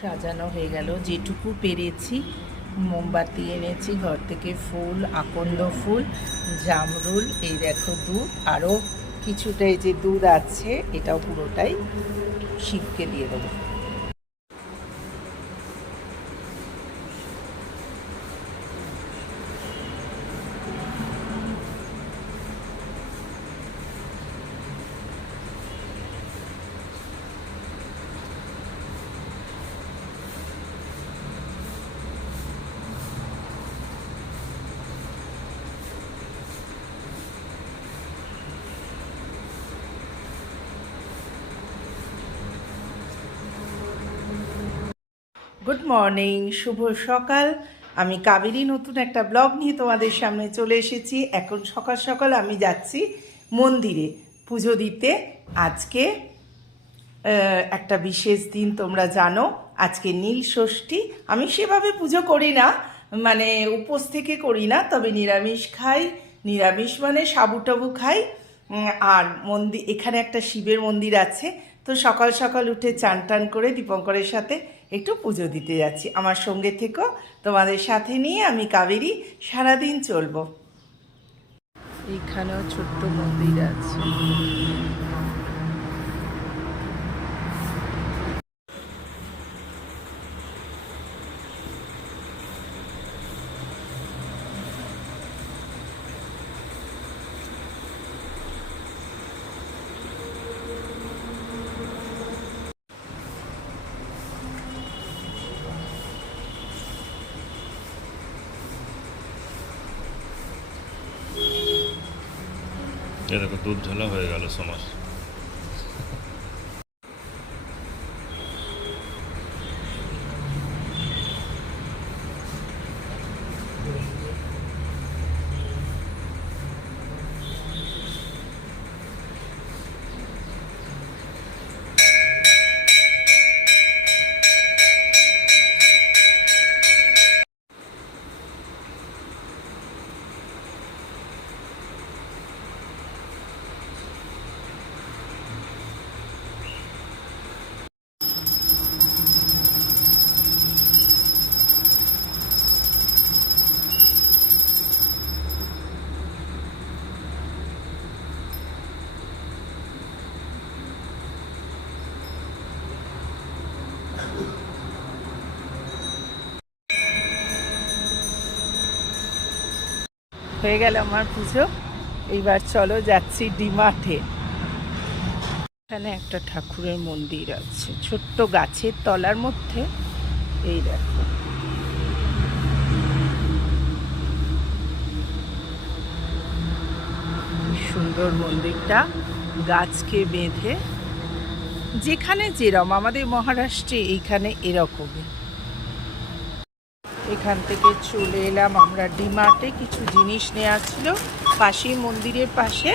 সাজানো হয়ে গেল, যেটুকু পেরেছি। মোমবাতি এনেছি ঘর থেকে, ফুল, আকন্দ ফুল, জামরুল, এই দেখো দুধ, আরও কিছুটা এই যে দুধ আছে, এটাও পুরোটাই শিবকে দিয়ে দেবো। গুড মর্নিং, শুভ সকাল। আমি কাবেরী নতুন একটা ব্লগ নিয়ে তোমাদের সামনে চলে এসেছি। এখন সকাল সকাল আমি যাচ্ছি মন্দিরে পুজো দিতে। আজকে একটা বিশেষ দিন, তোমরা জানো, আজকে নীল ষষ্ঠী। আমি সেভাবে পুজো করি না, মানে উপোস থেকে করি না, তবে নিরামিষ খাই। নিরামিষ মানে সাবু টাবু খাই। আর মন্দির, এখানে একটা শিবের মন্দির আছে, তো সকাল সকাল উঠে চান টান করে দীপঙ্করের সাথে একটু পুজো দিতে যাচ্ছি। আমার সঙ্গে থেকেও, তোমাদের সাথে নিয়ে আমি কাবেরী সারাদিন চলবো। এখানেও ছোট্ট মন্দির আছে। এ দেখো দুধ ঝোলা হয়ে গেল সমাজ। হয়ে গেল আমার পুজো। এইবার চলো যাচ্ছি ডিমার্টে। এখানে একটা ঠাকুরের মন্দির আছে ছোট্ট গাছের তলার মধ্যে, এই দেখো। সুন্দর মন্দিরটা, গাছকে বেঁধে, যেখানে যেরকম, আমাদের মহারাষ্ট্রে এইখানে এরকমই। এখান থেকে চলে এলাম আমরা ডিমার্টে, কিছু জিনিস নেওয়া ছিল পাশেই, মন্দিরের পাশে,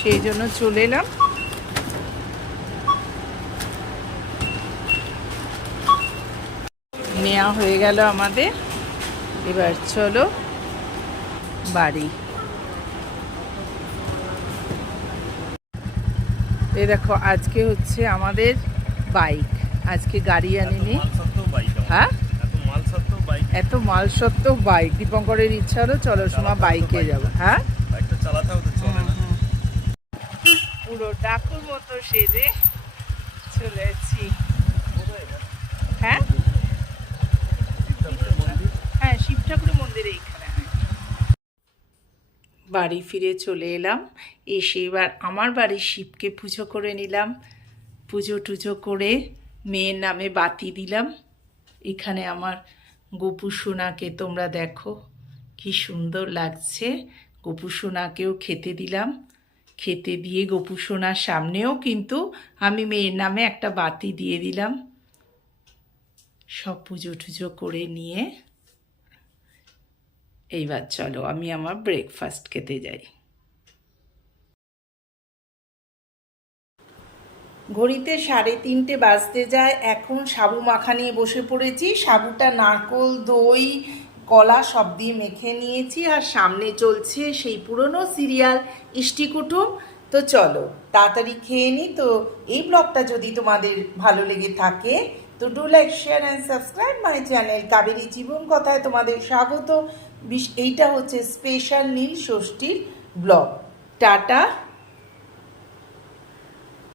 সেই জন্য চলে এলাম। নেওয়া হয়ে গেল আমাদের, এবার চলো বাড়ি। এই দেখো, আজকে হচ্ছে আমাদের বাইক, আজকে গাড়ি আনিনি। হ্যাঁ, এত মাল সত্ত্বেও বাইক। দীপঙ্করের ইচ্ছা হলো চলো সোমা বাইকে যাবো। হ্যাঁ, পুরো ডাকুর মতো সেজে চলেছি। হ্যাঁ হ্যাঁ, শিব ঠাকুরের মন্দিরে এইখানে। বাড়ি ফিরে চলে এলাম, এসে এবার আমার বাড়ির শিবকে পুজো করে নিলাম। পুজো টুজো করে মেয়ের নামে বাতি দিলাম। এখানে আমার গোপু সোনাকে তোমরা দেখো কি সুন্দর লাগছে। গোপু সোনাকেও খেতে দিলাম। খেতে দিয়ে গোপু সোনার সামনেও কিন্তু আমি মেয়ের নামে একটা বাতি দিয়ে দিলাম। সব পুজো টুজো করে নিয়ে এইবার চলো আমি আমার ব্রেকফাস্ট খেতে যাই। ঘড়িতে 3:30 বাজতে যায়। এখন সাবু মাখা নিয়ে বসে পড়েছি। সাবুটা নারকোল, দই, কলা সব দিয়ে মেখে নিয়েছি, আর সামনে চলছে সেই পুরনো সিরিয়াল ইষ্টি কুটুম। তো চলো তাড়াতাড়ি খেয়ে নিই। তো এই ব্লগটা যদি তোমাদের ভালো লেগে থাকে তো do like share and subscribe my channel Kaveri জীবন কথায় তোমাদের স্বাগত। এইটা হচ্ছে স্পেশাল নীল ষষ্ঠীর ব্লগ। টাটা।